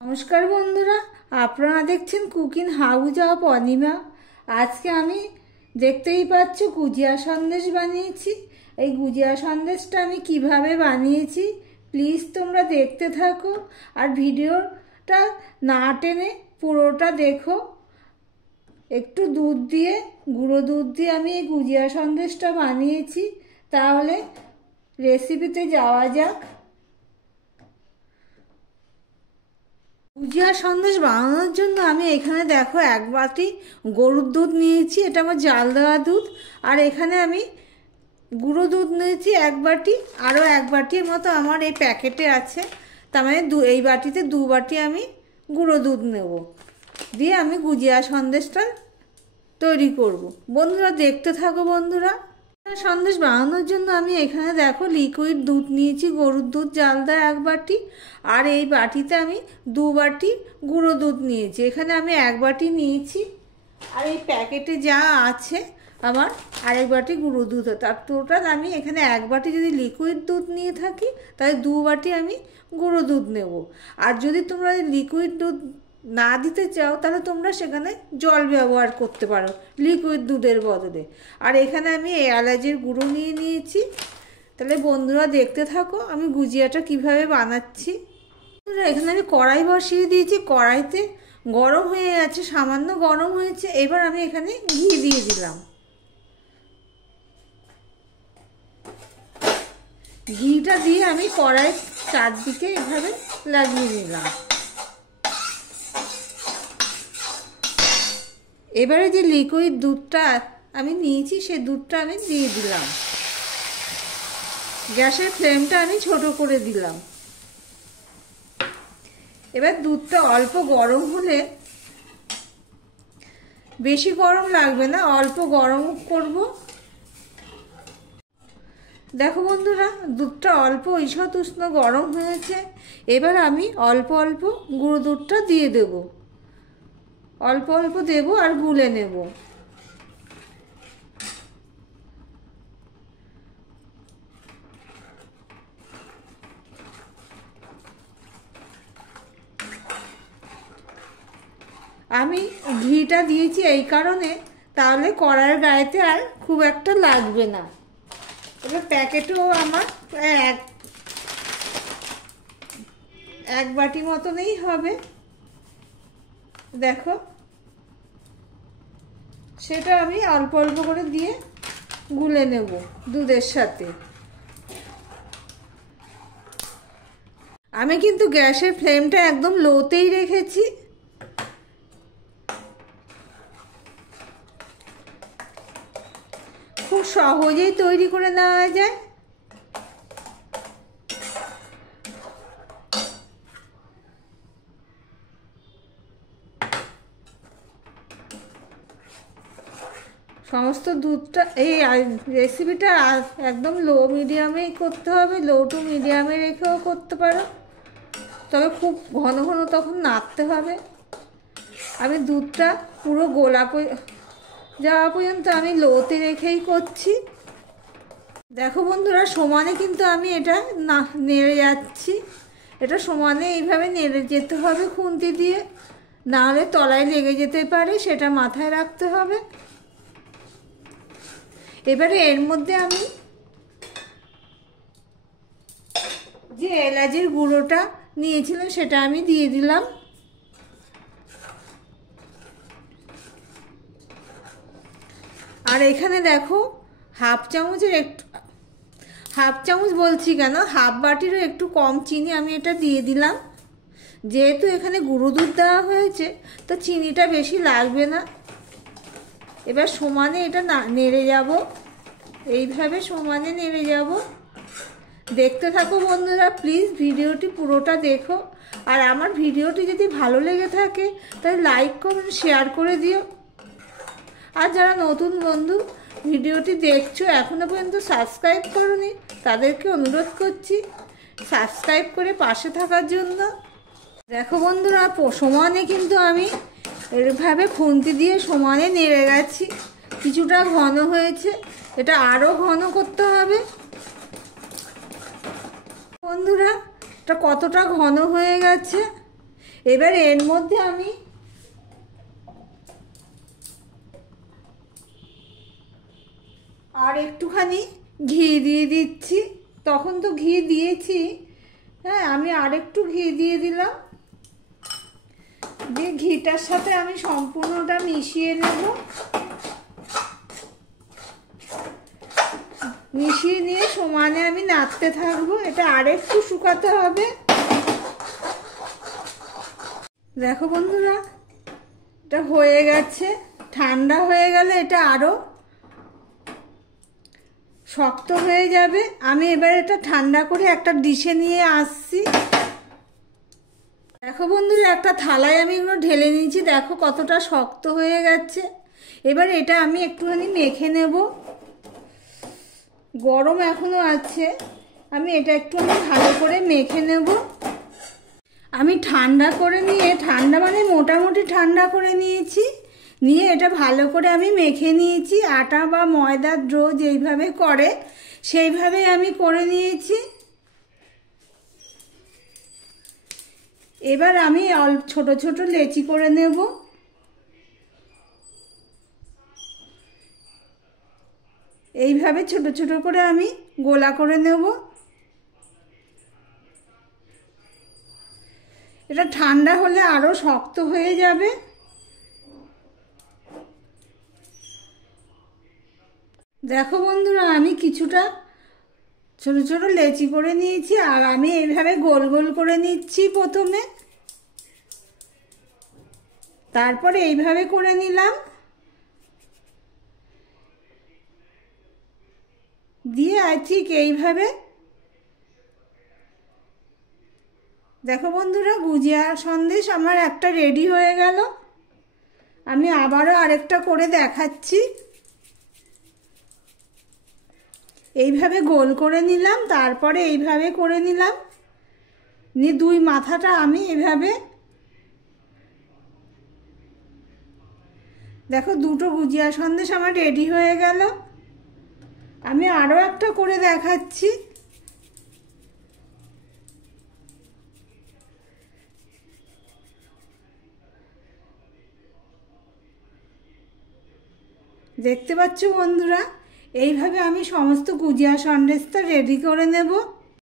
নমস্কার বন্ধুরা, আপনারা দেখছেন কুকিং হাউস অফ অনিমা। আজকে আমি দেখতেই পাচ্ছ গুজিয়া সন্দেশ বানিয়েছি। এই গুজিয়া সন্দেশটা আমি কিভাবে বানিয়েছি প্লিজ তোমরা দেখতে থাকো আর ভিডিওটা না টেনে পুরোটা দেখো। একটু দুধ দিয়ে, গুঁড়ো দুধ দিয়ে আমি এই গুজিয়া সন্দেশটা বানিয়েছি। তাহলে রেসিপিতে যাওয়া যাক। গুজিয়া সন্দেশ বানানোর জন্য আমি এখানে দেখো এক বাটি গরুর দুধ নিয়েছি, এটা আমার জাল দেওয়া দুধ। আর এখানে আমি গুঁড়ো দুধ নিয়েছি এক বাটি, আরও এক বাটির মতো আমার এই প্যাকেটে আছে। তার মানে এই বাটিতে দু বাটি আমি গুঁড়ো দুধ নেব, দিয়ে আমি গুজিয়া সন্দেশটা তৈরি করব। বন্ধুরা দেখতে থাকো। বন্ধুরা, সন্দেশ বানানোর জন্য আমি এখানে দেখো লিকুইড দুধ নিয়েছি, গরুর দুধ জাল দেওয়া এক বাটি। আর এই বাটিতে আমি দু বাটি গুঁড়ো দুধ নিয়েছি, এখানে আমি এক বাটি নিয়েছি। আর এই প্যাকেটে যা আছে আমার আরেক বাটি গুঁড়ো দুধ, তার টোটাল আমি এখানে এক বাটি যদি লিকুইড দুধ নিয়ে থাকি তাহলে দু বাটি আমি গুঁড়ো দুধ নেব। আর যদি তোমরা লিকুইড দুধ না দিতে চাও তাহলে তোমরা সেখানে জল ব্যবহার করতে পারো লিকুইড দুধের বদলে। আর এখানে আমি এলাচের গুঁড়ো নিয়ে নিয়েছি। তাহলে বন্ধুরা দেখতে থাকো আমি গুজিয়াটা কিভাবে বানাচ্ছি। এখানে আমি কড়াই বসিয়ে দিয়েছি, কড়াইতে গরম হয়ে গেছে, সামান্য গরম হয়েছে। এবার আমি এখানে ঘি দিয়ে দিলাম। ঘিটা দিয়ে আমি কড়াই চারদিকে এভাবে লাগিয়ে নিলাম। এবারে যে লিকুইড দুধটা আমি নিয়েছি সেই দুধটা আমি দিয়ে দিলাম। গ্যাসের ফ্লেমটা আমি ছোট করে দিলাম। এবার দুধটা অল্প গরম হলে, বেশি গরম লাগবে না, অল্প গরম করব। দেখো বন্ধুরা, দুধটা অল্প ঈষৎ উষ্ণ গরম হয়েছে। এবার আমি অল্প অল্প গুঁড়ো দুধটা দিয়ে দেব, অল্প অল্প দেব আর গুলে নেব। আমি ঘিটা দিয়েছি এই কারণে, তাহলে কড়াইয়ের গায়েতে আর খুব একটা লাগবে না। এবার প্যাকেটও আমার এক বাটি মতনই হবে। দেখো, সেটা আমি অল্প অল্প করে দিয়ে গুলে নেব দুধের সাথে। আমি কিন্তু গ্যাসের ফ্লেমটা একদম লোতেই রেখেছি। খুব সহজেই তৈরি করে নেওয়া যায়। সমস্ত দুধটা, এই রেসিপিটা একদম লো মিডিয়ামেই করতে হবে, লো টু মিডিয়ামে রেখেও করতে পারো, তবে খুব ঘন ঘন তখন নাড়তে হবে। আমি দুধটা পুরো গোলা যাওয়া পর্যন্ত আমি লোতে রেখেই করছি। দেখো বন্ধুরা, সমানে কিন্তু আমি এটা নেড়ে যাচ্ছি। এটা সমানে এইভাবে নেড়ে যেতে হবে খুন্তি দিয়ে, নাহলে তলায় লেগে যেতে পারে, সেটা মাথায় রাখতে হবে। এবারে এর মধ্যে আমি যে এলাচের গুঁড়োটা নিয়েছিলাম সেটা আমি দিয়ে দিলাম। আর এখানে দেখো হাফ চামচ বলছি কেন, হাফ বাটিরও একটু কম চিনি আমি এটা দিয়ে দিলাম। যেহেতু এখানে গুঁড়ো দুধ দেওয়া হয়েছে তো চিনিটা বেশি লাগবে না। এবার সমানে এটা নেড়ে যাব, এইভাবে সমানে নেড়ে যাব। দেখতে থাকো বন্ধুরা, প্লিজ ভিডিওটি পুরোটা দেখো। আর আমার ভিডিওটি যদি ভালো লেগে থাকে তাহলে লাইক কমেন্ট শেয়ার করে দিও। আর যারা নতুন বন্ধু ভিডিওটি দেখছো এখনো পর্যন্ত সাবস্ক্রাইব করোনি, তাদেরকে অনুরোধ করছি সাবস্ক্রাইব করে পাশে থাকার জন্য। দেখো বন্ধুরা, সমানে কিন্তু আমি এভাবে খুন্তি দিয়ে সমানে নেড়ে গেছি। কিছুটা ঘন হয়েছে, এটা আরও ঘন করতে হবে। বন্ধুরা, এটা কতটা ঘন হয়ে গেছে। এবার এর মধ্যে আমি আর একটুখানি ঘি দিয়ে দিচ্ছি। তখন তো ঘি দিয়েছি, হ্যাঁ, আমি আর একটু ঘি দিয়ে দিলাম। দিয়ে ঘিটার সাথে আমি সম্পূর্ণটা মিশিয়ে নেব। মিশিয়ে নিয়ে সমানে আমি নাড়তে থাকবো। এটা আরেকটু শুকাতে হবে। দেখো বন্ধুরা, এটা হয়ে গেছে। ঠান্ডা হয়ে গেলে এটা আরো শক্ত হয়ে যাবে। আমি এবার এটা ঠান্ডা করে একটা ডিশে নিয়ে আসছি। দেখো বন্ধুরা, একটা থালায় আমি এগুলো ঢেলে নিয়েছি। দেখো কতটা শক্ত হয়ে গেছে। এবার এটা আমি একটুখানি মেখে নেব। গরম এখনো আছে, আমি এটা একটু ভালো করে মেখে নেব। আমি ঠান্ডা করে নিয়ে, ঠান্ডা মানে মোটামুটি ঠান্ডা করে নিয়েছি। নিয়ে এটা ভালো করে আমি মেখে নিয়েছি। আটা বা ময়দার ডো যেইভাবে করে সেইভাবে আমি করে নিয়েছি। এবার আমি ছোট ছোট লেচি করে নেব। এইভাবে ছোট ছোট করে আমি গোলা করে নেব। এটা ঠান্ডা হলে আরো শক্ত হয়ে যাবে। দেখো বন্ধুরা, আমি কিছুটা ছোট ছোট লেচি করে নিয়েছি। আর আমি এইভাবে গোল গোল করে নিচ্ছি প্রথমে, তারপরে এইভাবে করে নিলাম। দিয়ে ঠিক এইভাবে, দেখো বন্ধুরা, গুজিয়া সন্দেশ আমার একটা রেডি হয়ে গেল। আমি আবারও আরেকটা করে দেখাচ্ছি। এইভাবে গোল করে নিলাম, তারপরে এইভাবে করে নিলাম। নিয়ে দুই মাথাটা আমি এইভাবে, দেখো দুটো গুজিয়া সন্দেশ আমার রেডি হয়ে গেল। আমি আরও একটা করে দেখাচ্ছি। দেখতে পাচ্ছ বন্ধুরা, এইভাবে আমি সমস্ত গুজিয়া সন্দেশটা রেডি করে নেব।